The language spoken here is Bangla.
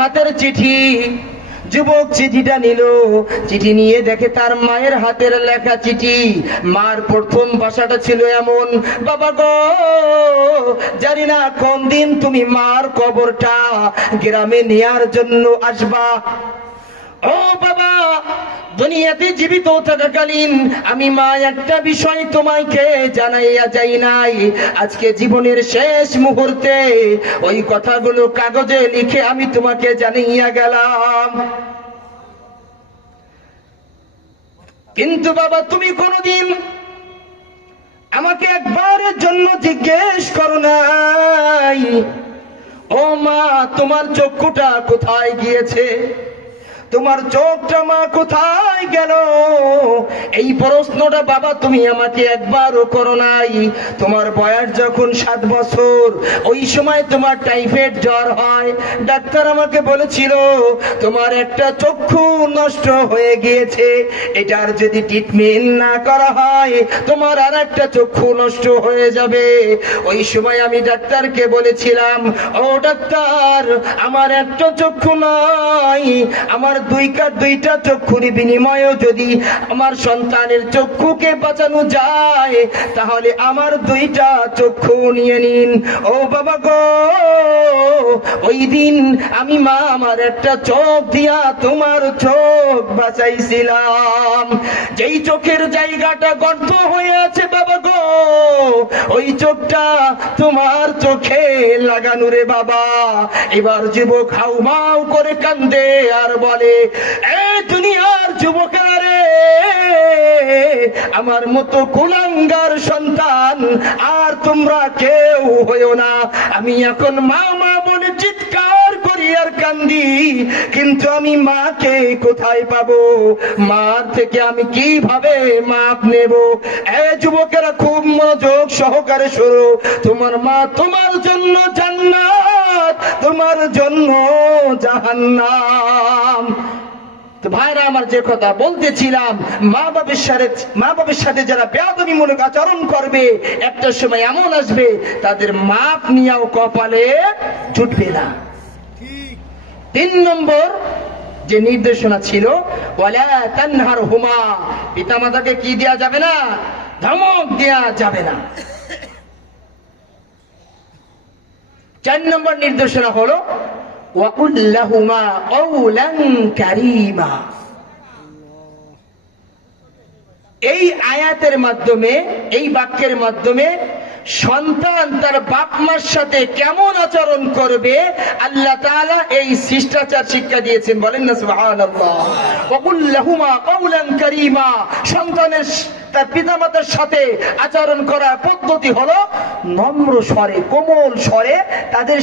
হাতের চিঠি। যুবক চিঠিটা নিল। চিঠি নিয়ে দেখে তার মায়ের হাতের লেখা চিঠি। মার প্রথম ভাষাটা ছিল এমন, বাবা গো, জানি না কোন দিন তুমি মার কবরটা গ্রামে নেয়ার জন্য আসবা। ও বাবা দুনিয়াতে জীবিত থাকাকালীন আমি মা একটা বিষয় তোমাকে জানাইয়া যাই নাই। আজকে জীবনের শেষ মুহূর্তে ওই কথাগুলো কাগজে লিখে আমি তোমাকে জানাইয়া গেলাম। কিন্তু বাবা, তুমি কোনদিন আমাকে একবারের জন্য জিজ্ঞেস করো নাই। ও মা, তোমার চক্ষুটা কোথায় গিয়েছে? তোমার চোখটা মা কোথায়? গেল এই প্রশ্নটা বাবা তুমি আমাকে একবারও করো নাই। তোমার বয়স যখন সাত বছর, ওই সময় তোমার টাইফয়েড জ্বর হয়। ডাক্তার আমাকে বলেছিল, তোমার একটা চক্ষু নষ্ট হয়ে গিয়েছে। এটার যদি ট্রিটমেন্ট না করা হয়, তোমার আর একটা চক্ষু নষ্ট হয়ে যাবে। ওই সময় আমি ডাক্তারকে বলেছিলাম, ও ডাক্তার, আমার একটা চক্ষু নাই। আমার দুই দুইটা চক্ষুর বিনিময়েও যদি আমার সন্তানের চক্ষুকে বাঁচানো যায়, তাহলে আমার দুইটা চক্ষু নিয়ে নিন। ও বাবা গো, ওই দিন আমি মা আমার একটা চোখ দিয়া তোমার চোখ বাঁচাইছিলাম। যেই চোখের জায়গাটা গর্ত হয়ে আছে বাবা গো, ওই চোখটা তোমার চোখে লাগানো রে বাবা। এবার যুবক হাউমাউ করে কান্দে আর বলে, এ দুনিয়ার যুবকেরা রে? আমার মতো কুলাঙ্গার সন্তান, আর তোমরা কেউ হইও না। আমি এখন মা মা বলে চিৎকার করি আর কান্দি, কিন্তু আমি মাকে কোথায় পাবো? মার থেকে আমি কীভাবে মাপ নেব? এ যুবকেরা খুব মনোযোগ সহকারে শুরু তোমার মা তোমার জন্য জান্নাত, তোমার জন্য জাহান্নাম। ভাইরা আমার যে কথা বলতেছিলাম মা বাবার সাথে মা বাবার সাথে যারা বেয়াদবিমূলক আচরণ করবে একটা সময় এমন আসবে তাদের মাপ নিয়েও কপালে জুটবে না। তিন নম্বর যে নির্দেশনা ছিল হুমা পিতামাতাকে কি দেয়া যাবে না? ধমক দেয়া যাবে না। চার নম্বর নির্দেশনা হলো ওয়াকুল্লাহুমা কওলান কারীমা এই আয়াতের মাধ্যমে, এই বাক্যের মাধ্যমে সন্তান তার বাপ মার সাথে কেমন আচরণ করবে, আল্লাহ এই শিষ্টাচার শিক্ষা দিয়েছেন। বলেন তার পিতামাতার সাথে আচরণ করার পদ্ধতি হলো নম্র স্বরে, কোমল স্বরে তাদের